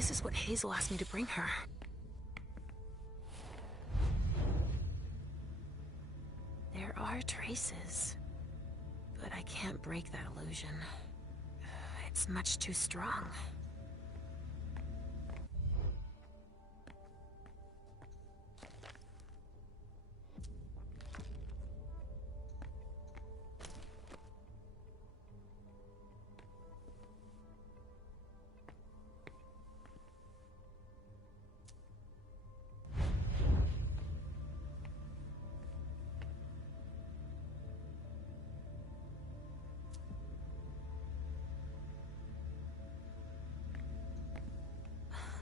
This is what Hazel asked me to bring her. There are traces, but I can't break that illusion. It's much too strong.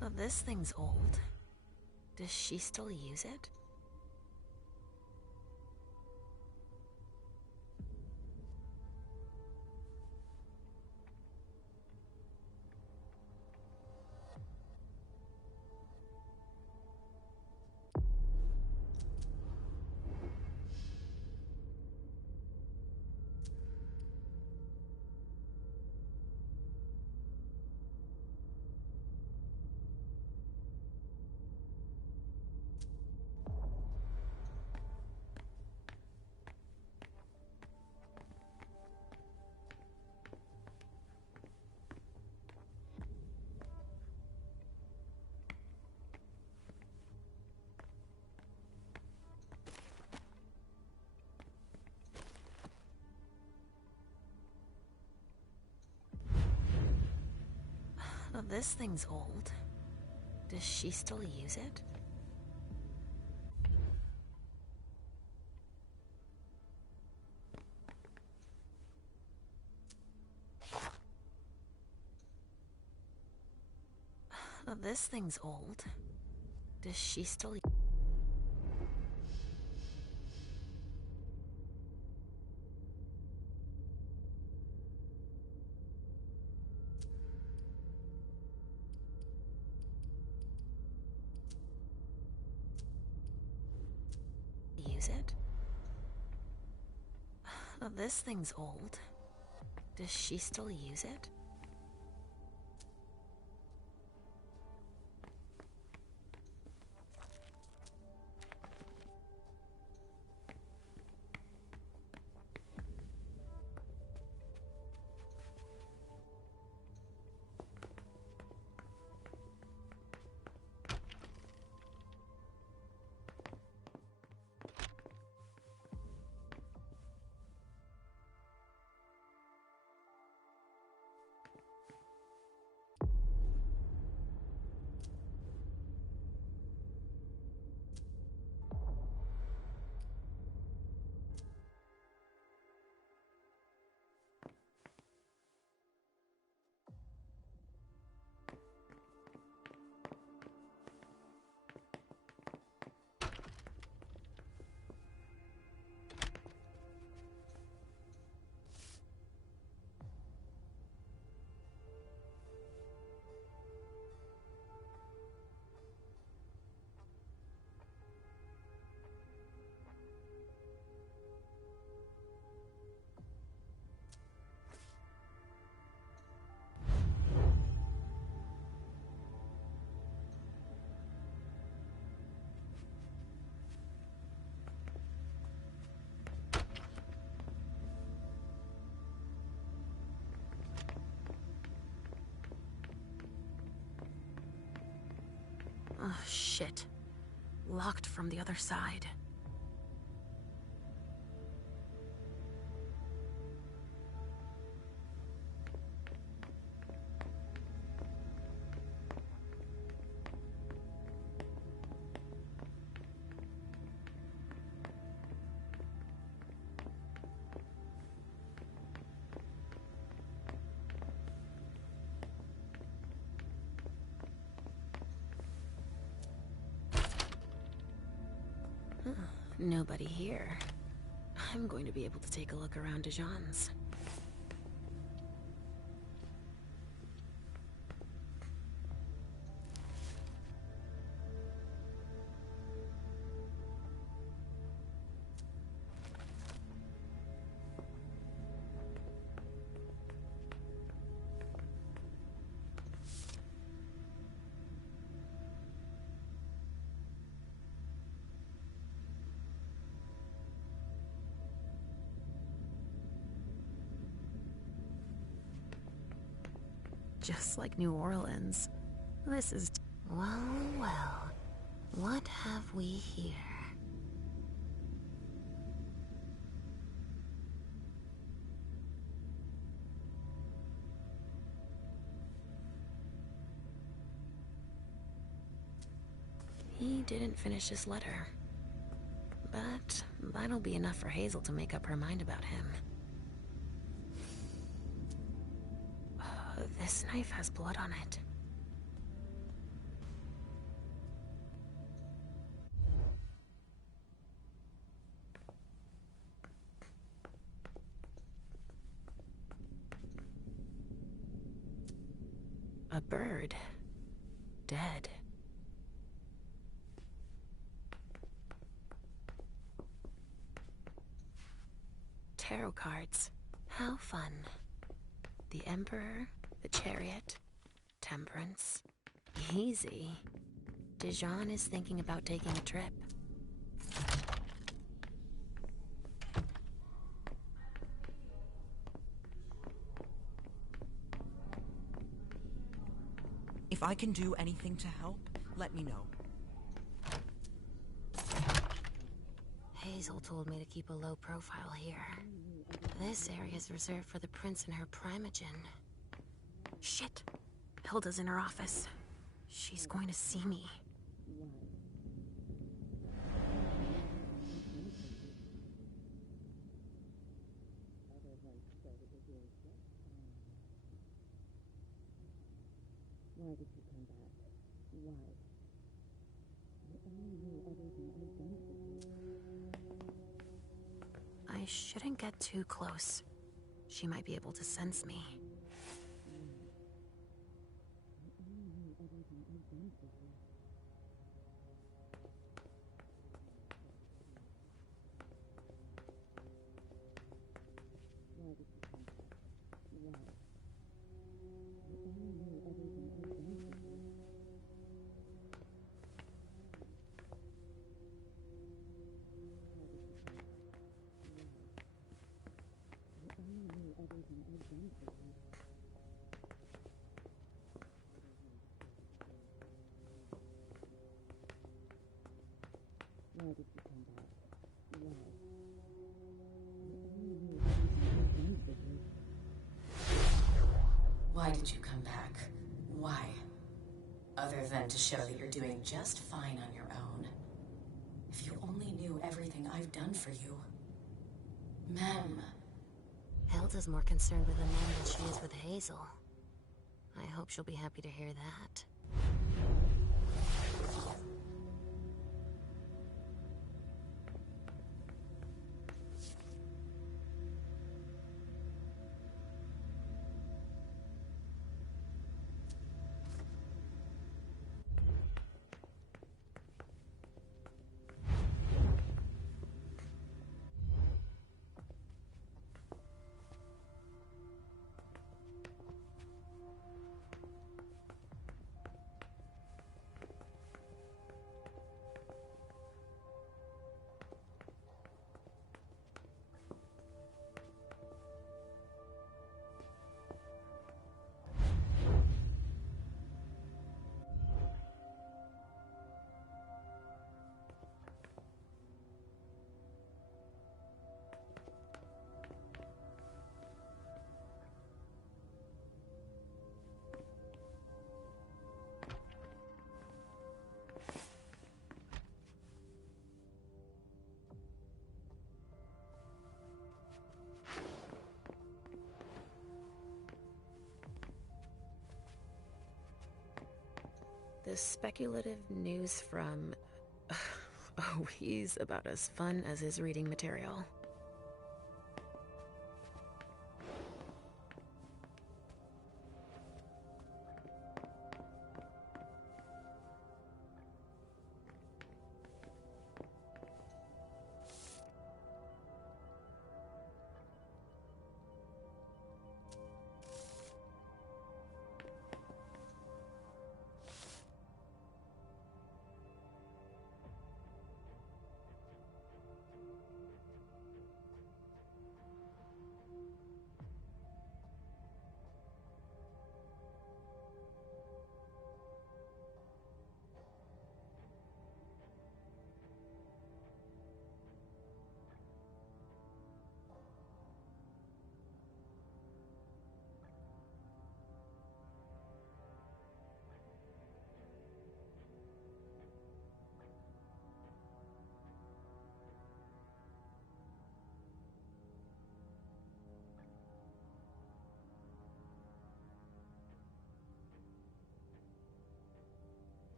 Well, this thing's old. Does she still use it? Well, this thing's old. Does she still use it? Well, this thing's old. Does she still use it? Well, this thing's old. Does she still use it? Oh, shit. Locked from the other side. Nobody here. I'm going to be able to take a look around Dijon's. just like New Orleans. This is... Well, well. What have we here? He didn't finish his letter. But that'll be enough for Hazel to make up her mind about him. This knife has blood on it. A bird. Dead. Tarot cards. How fun. The Emperor, the Chariot, Temperance. Easy. Dijon is thinking about taking a trip. If I can do anything to help, let me know. Hazel told me to keep a low profile here. This area is reserved for the prince and her primogen. Shit! Hilda's in her office. She's going to see me. Why did you come back? Why? You only knew everything I've done for you. I shouldn't get too close. She might be able to sense me. You only knew everything I've done for you. Why did you come back? Why? You only knew everything I've done for you. Why did you come back? Why? You only knew everything I've done for you. Why did you come back? Why? You only knew everything I've done for you. Why did you come back? Why? Other than to show that you're doing just fine on your own. If you only knew everything I've done for you. Ma'am. Hilda's more concerned with the man than she is with Hazel. I hope she'll be happy to hear that. The speculative news from... Oh, he's about as fun as his reading material.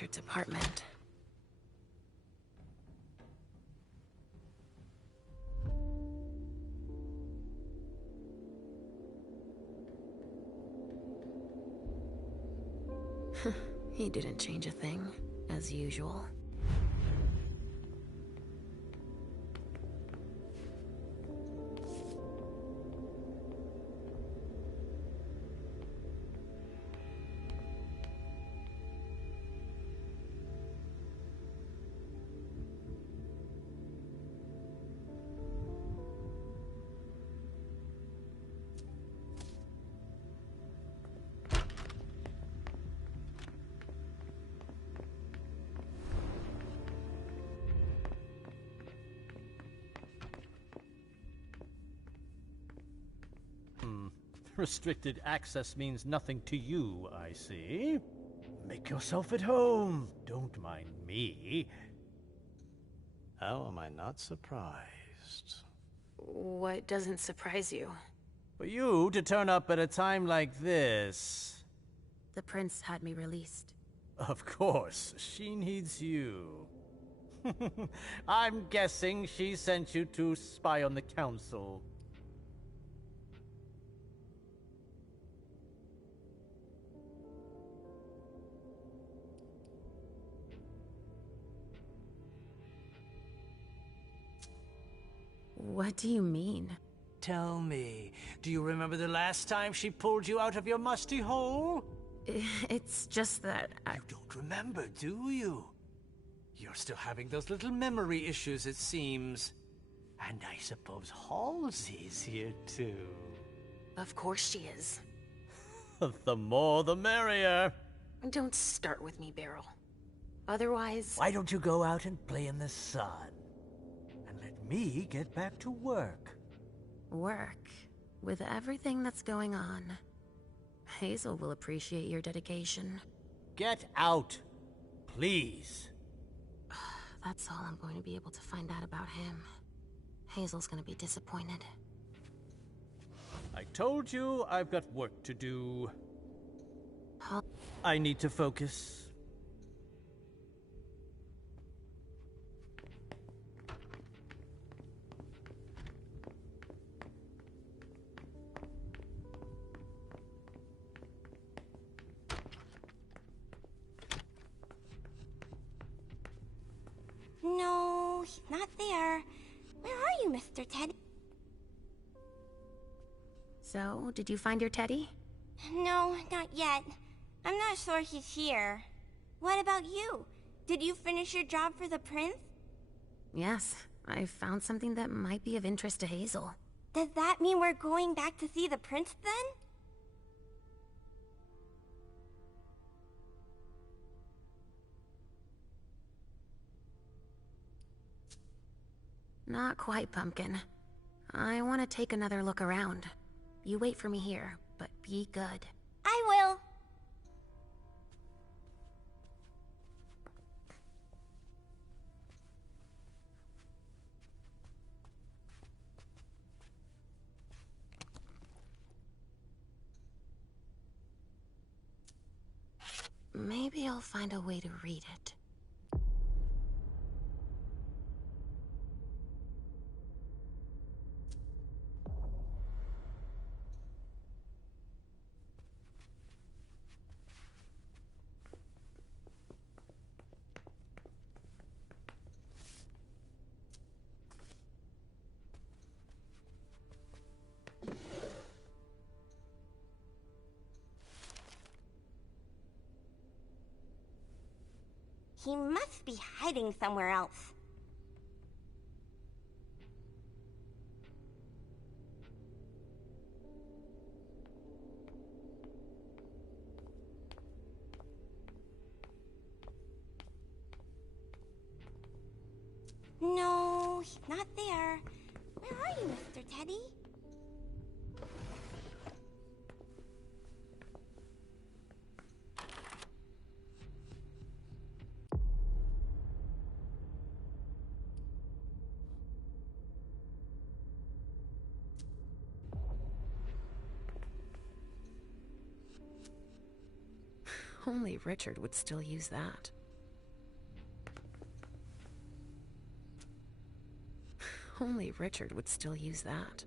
Richard's apartment. He didn't change a thing, as usual. Restricted access means nothing to you, I see. Make yourself at home. Don't mind me. How am I not surprised? What doesn't surprise you? For you to turn up at a time like this. The prince had me released. Of course, she needs you. I'm guessing she sent you to spy on the council. What do you mean? Tell me, do you remember the last time she pulled you out of your musty hole? It's just that You don't remember, do you? You're still having those little memory issues, it seems. And I suppose Halsey's here, too. Of course she is. The more the merrier. Don't start with me, Beryl. Otherwise... Why don't you go out and play in the sun? And let me get back to work. Work? With everything that's going on. Hazel will appreciate your dedication. Get out, please. That's all I'm going to be able to find out about him. Hazel's gonna be disappointed. I told you I've got work to do. Hal- I need to focus. No, he's not there. Where are you, Mr. Teddy? So, did you find your teddy? No, not yet. I'm not sure he's here. What about you? Did you finish your job for the prince? Yes, I found something that might be of interest to Hazel. Does that mean we're going back to see the prince then? Not quite, Pumpkin. I want to take another look around. You wait for me here, but be good. I will. Maybe I'll find a way to read it. He must be hiding somewhere else. No, he's not there. Where are you, Mr. Teddy? Only Richard would still use that. Only Richard would still use that.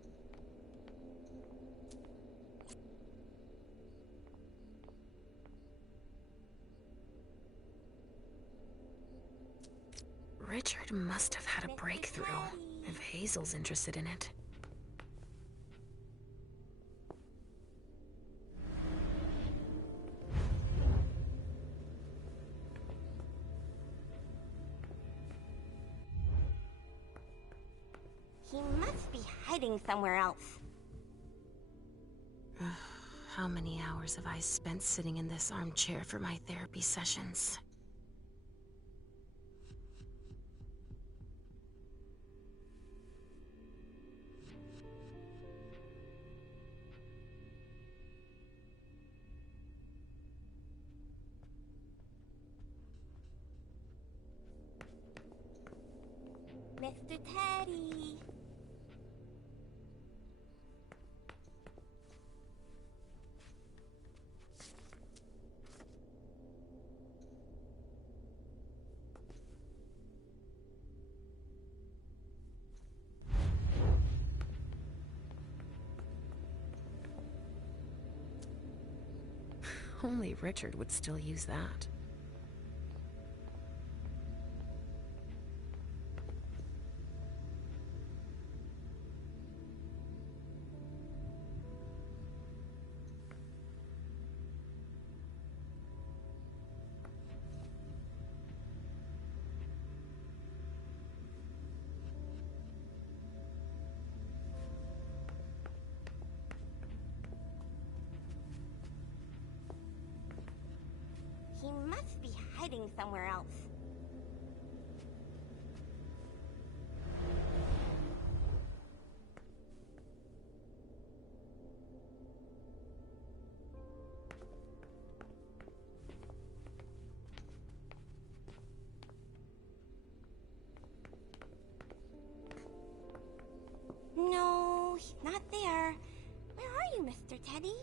Richard must have had a breakthrough, if Hazel's interested in it. He must be hiding somewhere else. How many hours have I spent sitting in this armchair for my therapy sessions? Mr. Teddy! Only Richard would still use that. He must be hiding somewhere else. No, he's not there. Where are you, Mr. Teddy?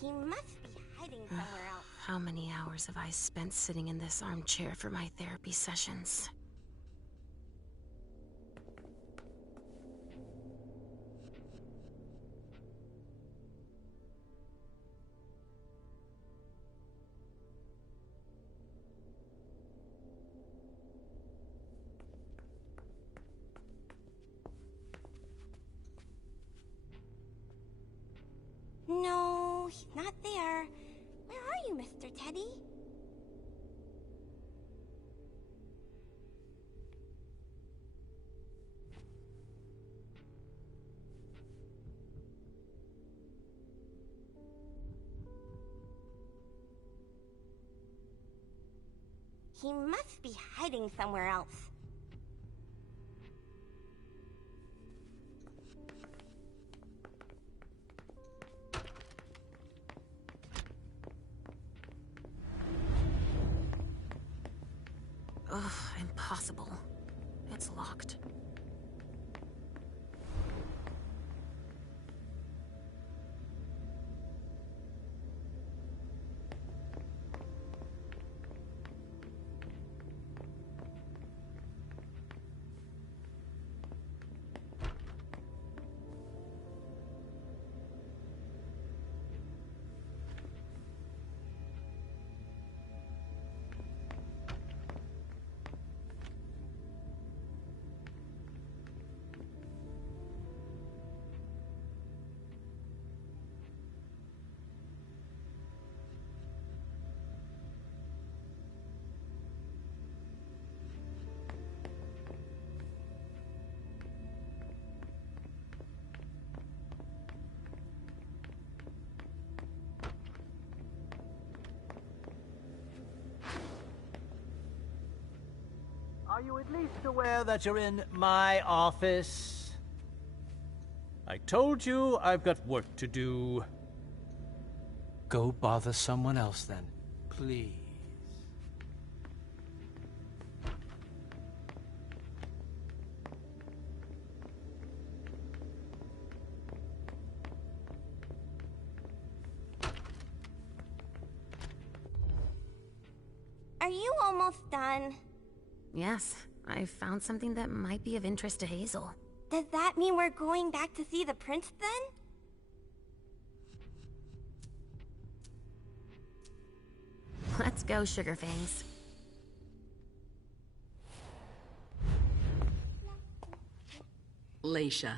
He must be hiding somewhere else. How many hours have I spent sitting in this armchair for my therapy sessions? No, he's not there. Where are you, Mr. Teddy? He must be hiding somewhere else. Ugh, impossible. It's locked. Are you at least aware that you're in my office? I told you I've got work to do. Go bother someone else then, please. are you almost done? Yes, I found something that might be of interest to Hazel. Does that mean we're going back to see the prince then? Let's go, Sugarfangs. Lascia.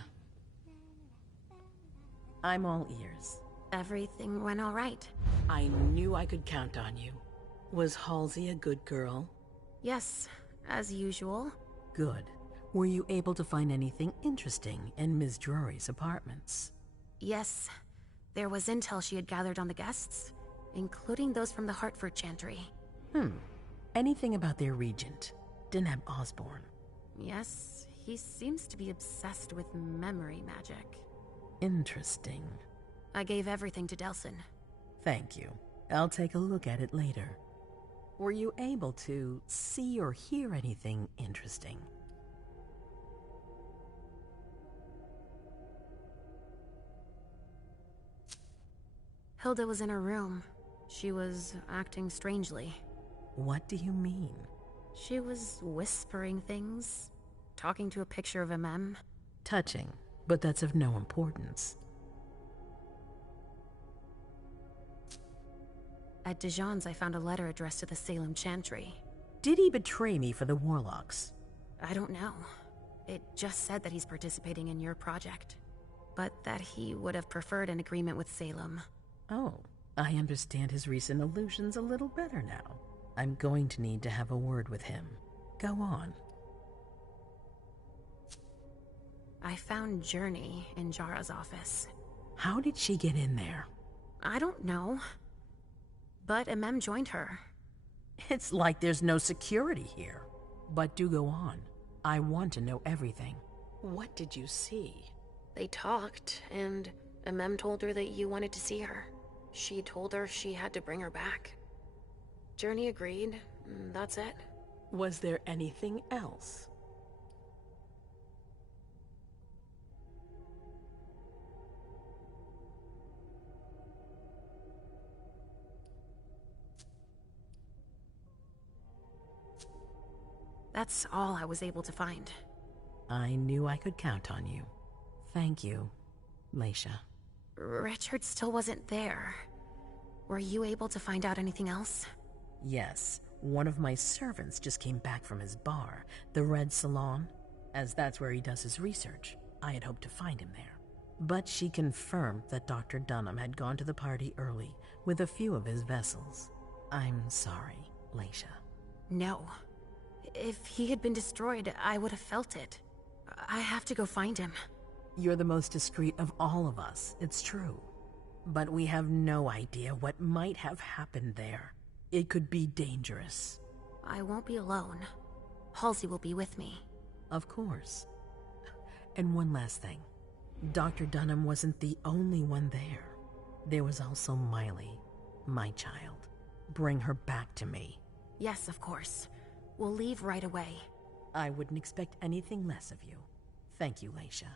I'm all ears. Everything went all right. I knew I could count on you. Was Halsey a good girl? Yes, as usual. Good. Were you able to find anything interesting in Ms. Drury's apartments? Yes, there was intel she had gathered on the guests, including those from the Hartford Chantry. Anything about their regent, Deneb Osborne? Yes, he seems to be obsessed with memory magic. Interesting. I gave everything to Delsin. Thank you. I'll take a look at it later. Were you able to see or hear anything interesting? Hilda was in her room. She was acting strangely. What do you mean? She was whispering things, talking to a picture of MM. Touching, but that's of no importance. At Dijon's, I found a letter addressed to the Salem Chantry. Did he betray me for the Warlocks? I don't know. It just said that he's participating in your project, but that he would have preferred an agreement with Salem. Oh, I understand his recent illusions a little better now. I'm going to need to have a word with him. Go on. I found Journey in Jara's office. How did she get in there? I don't know. But MM joined her. It's like there's no security here. But do go on. I want to know everything. What did you see? They talked, and MM told her that you wanted to see her. She told her she had to bring her back. Journey agreed. That's it. Was there anything else? That's all I was able to find. I knew I could count on you. Thank you, Lascia. Richard still wasn't there. Were you able to find out anything else? Yes, one of my servants just came back from his bar, the Red Salon. As that's where he does his research, I had hoped to find him there. But she confirmed that Dr. Dunham had gone to the party early with a few of his vessels. I'm sorry, Lascia. No. If he had been destroyed, I would have felt it. I have to go find him. You're the most discreet of all of us, it's true. But we have no idea what might have happened there. It could be dangerous. I won't be alone. Halsey will be with me. Of course. And one last thing. Dr. Dunham wasn't the only one there. There was also Miley, my child. Bring her back to me. Yes, of course. We'll leave right away. I wouldn't expect anything less of you. Thank you, Lascia.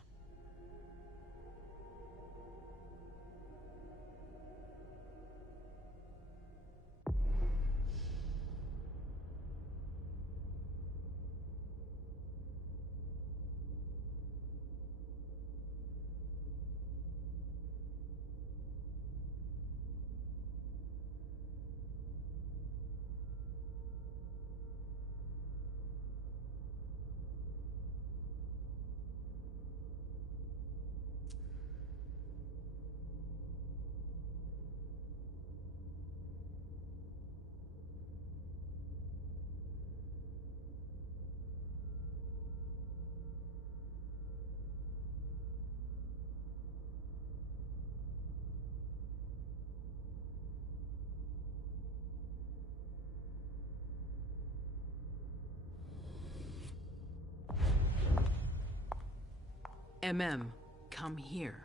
Come here.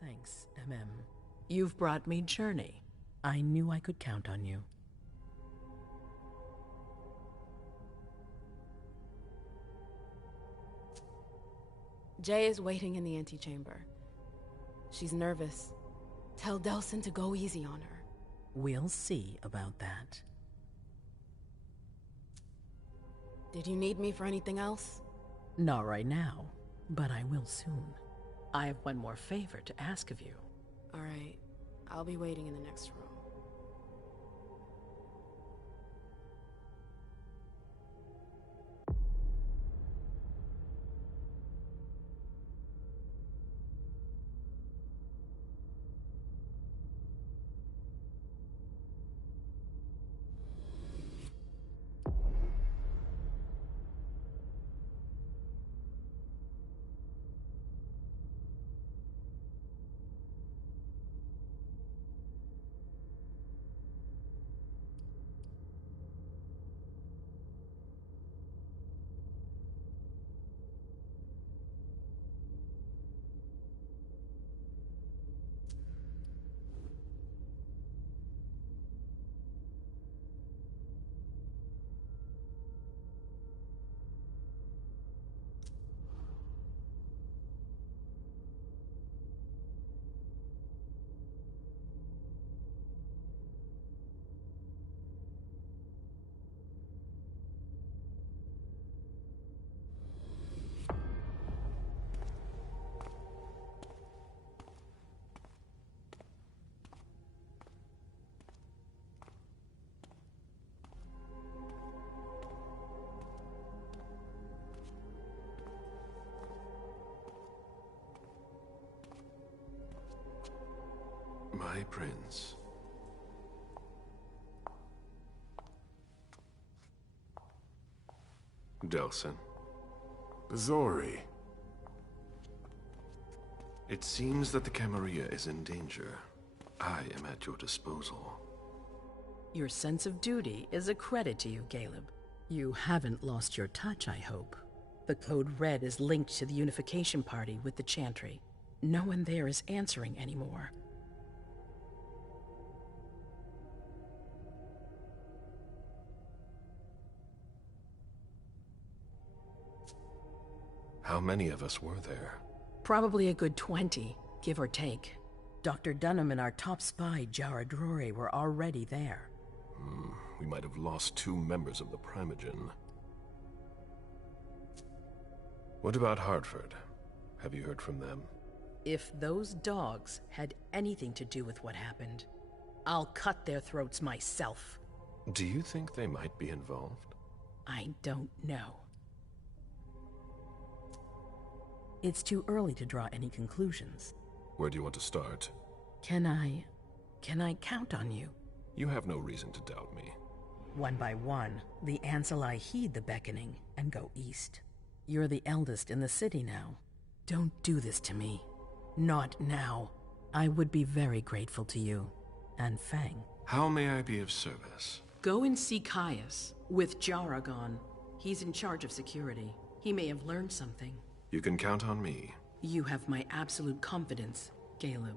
Thanks, You've brought me Journey. I knew I could count on you. Jay is waiting in the antechamber. She's nervous. Tell Delsin to go easy on her. We'll see about that. Did you need me for anything else? Not right now, but I will soon. I have one more favor to ask of you. All right. I'll be waiting in the next room. My prince. Delson. Zori. It seems that the Camarilla is in danger. I am at your disposal. Your sense of duty is a credit to you, Caleb. You haven't lost your touch, I hope. The code red is linked to the unification party with the Chantry. No one there is answering anymore. How many of us were there? Probably a good 20, give or take. Dr. Dunham and our top spy, Jara Drore, were already there. We might have lost 2 members of the Primogen. What about Hartford? Have you heard from them? If those dogs had anything to do with what happened, I'll cut their throats myself. Do you think they might be involved? I don't know. It's too early to draw any conclusions. Where do you want to start? Can I count on you? You have no reason to doubt me. One by one, the Ancilai heed the beckoning and go east. You're the eldest in the city now. Don't do this to me. Not now. I would be very grateful to you. And Fang. How may I be of service? Go and see Caius, with Jaragon. He's in charge of security. He may have learned something. You can count on me. You have my absolute confidence, Caleb.